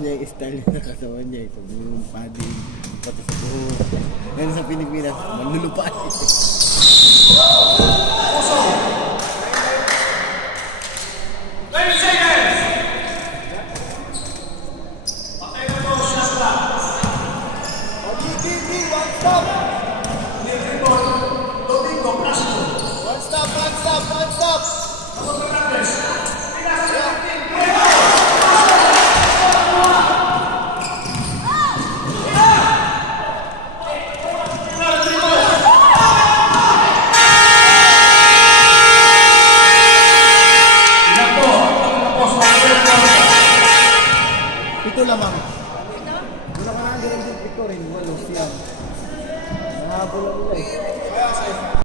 niya yung style na katawan niya. So, yung padding, pati sa buho. Ngayon sa Pilipinas, manlulupan. Ito lamang. Wala ka na, ganun din ito rin. Walo siya. Nahabol ako eh.